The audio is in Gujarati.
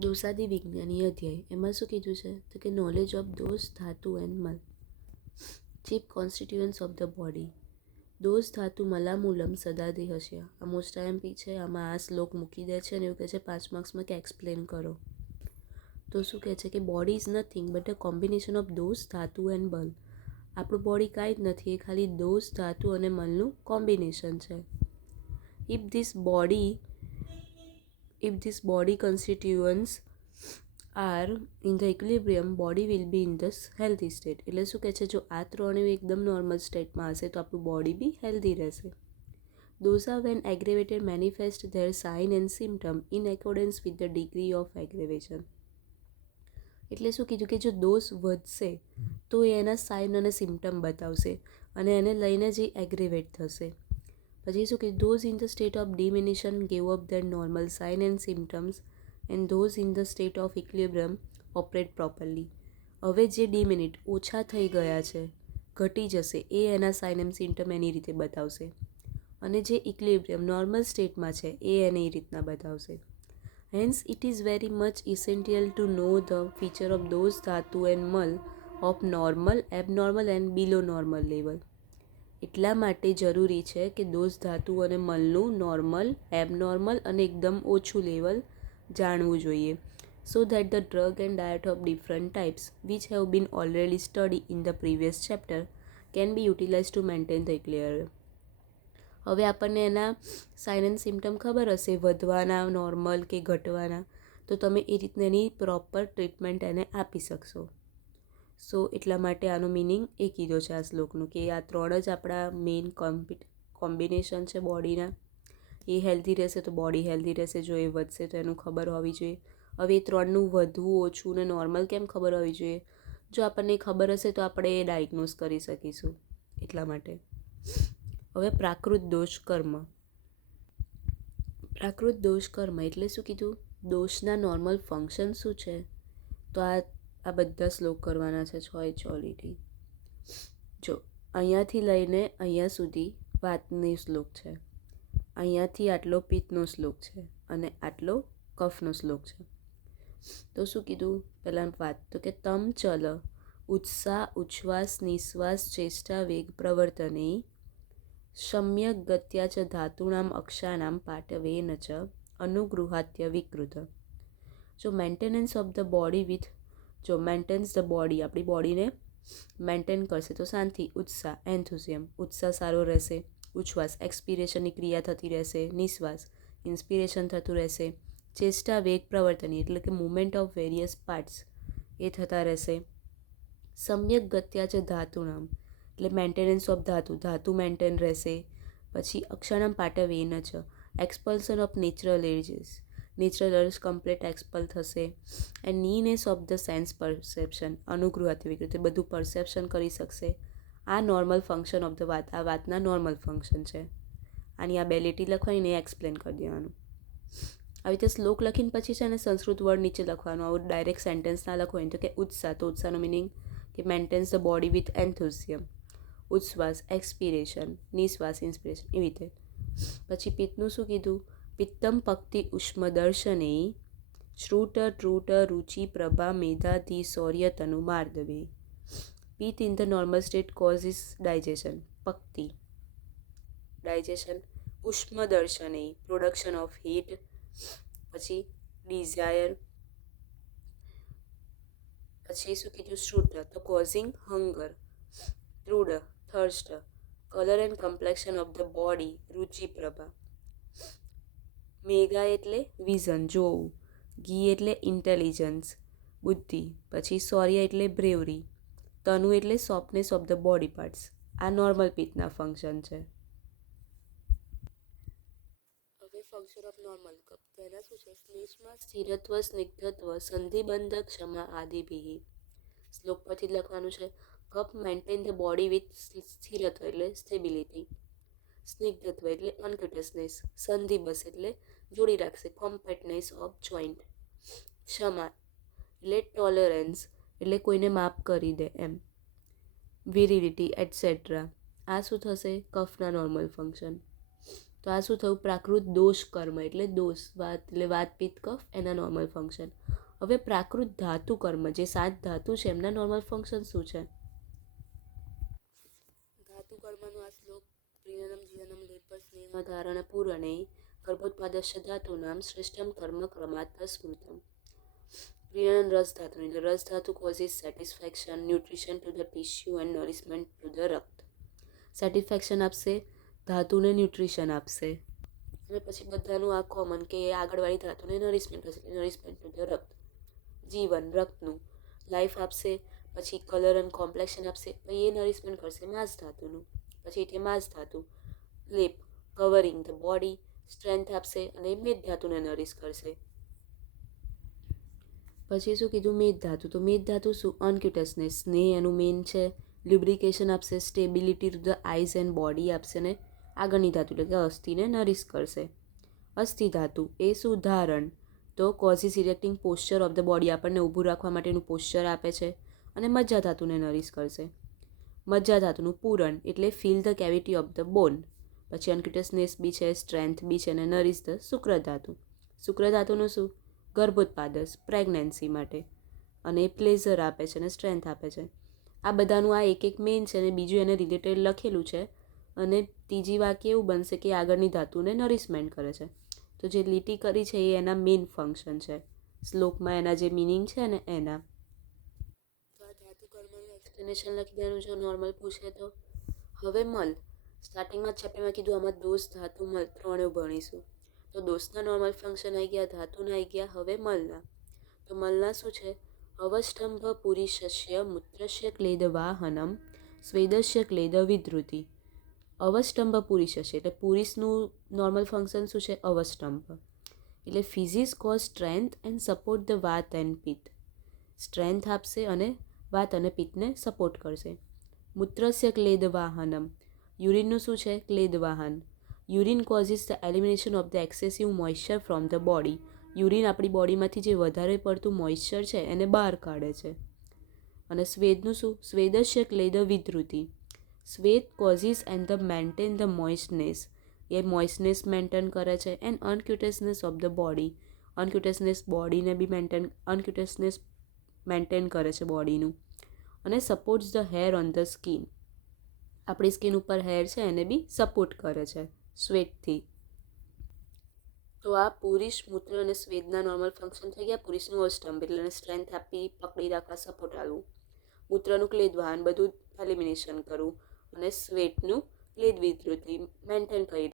દોસાદી વિજ્ઞાની અધ્યાય એમાં શું કીધું છે તો કે નોલેજ ઓફ દોષ dhatu and mala chief constituents of the body. Dosha dhatu મલામૂલમ સદાદિ હસ્ય. આ મોસ્ટ આઈએમપી છે. આમાં આ શ્લોક મૂકી દે છે અને એવું કહે છે 5 માર્ક્સમાં કે એક્સપ્લેન કરો. તો શું કહે છે કે body is nothing but a combination of દોષ ધાતુ એન્ડ બલ. આપણું બોડી કાંઈ જ નથી, એ ખાલી દોષ ધાતુ અને મલનું કોમ્બિનેશન છે. If this body constituents are in the equilibrium, body will be in the healthy state. એટલે શું કહે છે, જો આ ત્રણેય એકદમ નોર્મલ સ્ટેટમાં હશે તો આપણું બોડી બી હેલ્ધી રહેશે. Dosa when aggravated manifest their sign and symptom in accordance with the degree of aggravation. એટલે શું કીધું કે જો દોષ વધશે તો એ એના સાઇન અને સિમ્ટમ બતાવશે અને એને લઈને જ એગ્રેવેટ થશે. પછી શું કીધું, those in the state of diminution gave up their normal sign and symptoms and those in the state of equilibrium operate properly. હવે જે ડિમિનિટ ઓછા થઈ ગયા છે, ઘટી જશે, એ એના સાઇન એન્ડ સિમ્ટમ એની રીતે બતાવશે અને જે ઇક્વિલિબ્રિયમ નોર્મલ સ્ટેટમાં છે એ એને એ રીતના બતાવશે. Hence, it is very much essential to know the feature of those dhatu and mal of normal, abnormal and below normal level. એટલા માટે જરૂરી છે કે દોષ ધાતુ અને મલનું નોર્મલ, એબનોર્મલ અને એકદમ ઓછું લેવલ જાણવું જોઈએ. સો that the drug and diet of different types which have been already studied in the previous chapter can be utilized to maintain the equilibrium. હવે આપણને એના સાઇન એન્ડ સિમ્ટમ ખબર હશે, વધવાના, નોર્મલ કે ઘટવાના, તો તમે એ રીતના એની પ્રોપર ટ્રીટમેન્ટ એને આપી શકશો. સો એટલા માટે આનો મિનિંગ એ કીધો છે આ શ્લોકનું કે આ ત્રણ જ આપણા મેઇન કોમ્બિનેશન છે બોડીના. એ હેલ્ધી રહેશે તો બોડી હેલ્ધી રહેશે, જો એ વધશે તો એનું ખબર હોવી જોઈએ. હવે એ ત્રણનું વધવું, ઓછું ને નોર્મલ કેમ ખબર હોવી જોઈએ? જો આપણને ખબર હશે તો આપણે એ ડાયગ્નોઝ કરી શકીશું. એટલા માટે હવે પ્રાકૃત દોષ કર્મ. પ્રાકૃત દોષ કર્મ એટલે શું કીધું, દોષના નોર્મલ ફંક્શન શું છે, તો આ બધા શ્લોક કરવાના છે 6 લીટી. જો અહીંયાથી લઈને અહીંયા સુધી વાતની શ્લોક છે, અહીંયાથી આટલો પિત્તનો શ્લોક છે અને આટલો કફનો શ્લોક છે. તો શું કીધું પહેલાં વાત, તો કે તમ ચલ ઉત્સાહ ઉચ્છ્વાસ નિશ્વાસ ચેષ્ટા વેગ પ્રવર્તને સમ્યક ગત્યા ચ ધાતુનામ અક્ષાનામ પાટવેન ચ અનુગૃહાત્ય વિકૃત. જો maintenance of the body with, જો મેન્ટેન્સ ધ બોડી, આપણી બોડીને મેન્ટેન કરશે તો શાંતિ, ઉત્સાહ એન્થુઝિયમ, ઉત્સાહ સારો રહેશે, ઉચ્છ્વાસ એક્સપિરેશનની ક્રિયા થતી રહેશે, નિશ્વાસ ઇન્સ્પિરેશન થતું રહેશે, ચેષ્ટા વેગ પ્રવર્તની એટલે કે મુવમેન્ટ ઓફ વેરિયસ પાર્ટ્સ એ થતા રહેશે. સમ્યક ગત્યા છે ધાતુનામ એટલે મેન્ટેનન્સ ઓફ ધાતુ મેન્ટેન રહેશે. પછી અક્ષરનામ પાટવેન છે expulsion of natural urges, natural urges complete expel થશે. And keenness of the sense perception અનુગૃહાત્ય વિકૃત, બધું પરસેપ્શન કરી શકશે. આ નોર્મલ ફંક્શન ઓફ ધ વાત, આ વાતના નોર્મલ ફંક્શન છે. આની આ બે લીટી લખવાઈને એક્સપ્લેન કરી દેવાનું. આવી રીતે શ્લોક લખીને પછી છે ને સંસ્કૃત વર્ડ નીચે લખવાનું, આવું ડાયરેક્ટ સેન્ટેન્સ ના લખવાનું. તો કે ઉત્સાહ, તો ઉત્સાહનો મિનિંગ કે maintains the body with enthusiasm, ઉચ્છ્વાસ એક્સપિરેશન, નિશ્વાસ ઇન્સ્પિરેશન, એવી રીતે. પછી પિત્તનું શું કીધું, પિત્તમ પક્તિ ઉષ્મ દર્શને શ્રુટ ટ્રુટ રુચિ પ્રભા મેધાધિ શૌર્ય તનુ માર્દવે. Pitta in the normal state causes digestion, પક્તિ ડાયજેશન, ઉષ્મ દર્શને પ્રોડક્શન ઓફ હીટ, પછી ડિઝાયર, પછી શું કીધું શ્રુટ તો કોઝિંગ હંગર, ટ્રુડ thirst, colour and complexion of the body રુચિ પ્રભા, મેઘા એટલે વિઝન જોવું, ઘી એટલે ઇન્ટેલિજન્સ બુદ્ધિ, પછી શૌર્ય એટલે બ્રેવરી, તનુ એટલે softness of the body parts. આ નોર્મલ પિત્તના ફંક્શન છે. હવે ફંક્શન ઓફ નોર્મલ કપ, તેના શું છે, શ્લેષમાં સ્થિરત્વ સ્નિગ્ધત્વ સંધિબંધ ક્ષમા આદિભિ. શ્લોક પરથી જ લખવાનું છે. Kapha maintain the body with સ્થિરત્વ એટલે સ્ટેબિલિટી, સ્નિગ્ધત્વ એટલે અનકટસનેસ, સંધિબસ એટલે જોડી રાખશે, કોમ્પેક્ટનેસ ઓફ જોઈન્ટ, ક્ષમા એટલે ટોલરન્સ એટલે કોઈને માફ કરી દે એમ, વિરિલિટી એટસેટ્રા. આ શું થશે, કફના નોર્મલ ફંક્શન. તો આ શું થયું? પ્રાકૃત દોષ કર્મ એટલે દોષ, વાત એટલે વાત પિત્ત કફ એના નોર્મલ ફંક્શન. હવે પ્રાકૃત ધાતુ કર્મ, જે 7 ધાતુ છે એમના નોર્મલ ફંક્શન શું છે? ધાતુ કર્મનો આ શ્લોક પ્રિયનમ જીવનમ લેપ સ્નેહ ધારણ પૂરણે ગર્ભોત્પાદસ્ય ધાતુનામ શ્રેષ્ઠમ કર્મ ક્રમાત્ સ્મૃતમ. પ્રિયનમ રસ ધાતુ, એટલે રસ ધાતુ causes satisfaction, nutrition to the tissue and nourishment to the રક્ત. સેટિસ્ફેક્શન આપશે, ધાતુને ન્યુટ્રિશન આપશે. અને પછી બધાનું આ કોમન કે આગળવાળી ધાતુને નરિશમેન્ટ હશે, નરિશમેન્ટ ટુ ધ રક્ત, જીવન રક્તનું લાઈફ આપશે. પછી કલર એન્ડ કોમ્પ્લેક્શન આપશે, પછી એ નરિશમેન્ટ કરશે માંસ ધાતુનું. પછી એટલે માંસ ધાતુ લેપ કવરિંગ ધ બોડી, સ્ટ્રેન્થ આપશે અને મેદ ધાતુને નરિશ કરશે. પછી શું કીધું? મેદ ધાતુ. તો મેદ ધાતુ શું? અનક્યુટસનેસ, સ્નેહ એનું મેઇન છે. લ્યુબ્રિકેશન આપશે, stability to the eyes and body આપશે ને આગળની ધાતુ એટલે કે અસ્થિને નરિશ કરશે. અસ્થિ ધાતુ એ શું? ધારણ. તો causes erecting posture of the body, આપણને ઊભું રાખવા માટેનું પોસ્ચર આપે છે. અને મજ્જા ધાતુને નરિશ કરશે. મજ્જા ધાતુનું પૂરણ એટલે fill the cavity of the bone. પછી અનક્યુટસનેસ બી છે, સ્ટ્રેન્થ બી છે અને નરિશ ધ શુક્ર ધાતુ. શુક્ર ધાતુનું શું? ગર્ભોત્પાદસ, પ્રેગ્નન્સી માટે. અને એ પ્લેઝર આપે છે અને સ્ટ્રેન્થ આપે છે. આ બધાનું આ એક એક મેઇન છે અને બીજું એને રિલેટેડ લખેલું છે. અને ત્રીજી વાક્ય એવું બનશે કે આગળની ધાતુને નરિશમેન્ટ કરે છે. તો જે લીટી કરી છે એ એના મેઇન ફંક્શન છે, શ્લોકમાં એના જે મિનિંગ છે ને એના. તો આ ધાતુ કર્મનું એક્સપ્લેનેશન લખી દેવાનું જો નોર્મલ પૂછે તો. હવે મલ, સ્ટાર્ટિંગમાં જ ચેપ્ટરમાં કીધું આમાં દોષ, ધાતુ, મલ ત્રણે ભણીશું. તો દોષના નોર્મલ ફંક્શન આવી ગયા, ધાતુના આવી ગયા, હવે મલના. તો મલના શું છે? અવસ્તંભ પુરીશસ્ય મૂત્રસ્ય ક્લેદ વાહનમ સ્વેદસ્ય ક્લેદ વિધૃતિ. અવસ્તંભ પુરીશસ્ય એટલે પુરીશનું નોર્મલ ફંક્શન શું છે? અવસ્તંભ એટલે ફિઝિસ cause strength and support the વાત એન્ડ પિત્ત. સ્ટ્રેન્થ આપશે અને વાત અને પિત્તને સપોર્ટ કરશે. મૂત્રસ્ય ક્લેદ વાહનમ, યુરિનનું શું છે? ક્લેદ વાહન. Urine causes the elimination of the excessive moisture from the body. Urine આપણી બોડીમાંથી જે વધારે પડતું મોઇશ્ચર છે એને બહાર કાઢે છે. અને સ્વેદનું શું? સ્વેદસ્ય ક્લેદ વિધૃતિ. સ્વેદ causes and the maintain the moistness, એ મોઇસ્ટનેસ મેન્ટેન કરે છે. And unctuousness of the body, unctuousness બોડીને બી અનક્યુટસનેસ મેન્ટેન કરે છે બોડીનું. અને supports the hair on the skin, આપણી સ્કિન ઉપર હેર છે એને બી સપોર્ટ કરે છે સ્વેદથી. તો આ પુરુષ, મૂત્ર અને સ્વેદના નોર્મલ ફંક્શન થઈ ગયા. પુરુષનું અષ્ટમ એટલે સ્ટ્રેન્થ આપી, પકડી રાખવા, સપોર્ટ આપવું. મૂત્રનું ક્લેદ વાહન બધું એલિમિનેશન કરવું. અને સ્વેદનું ક્લેદ વિધૃતિ મેન્ટેન કરી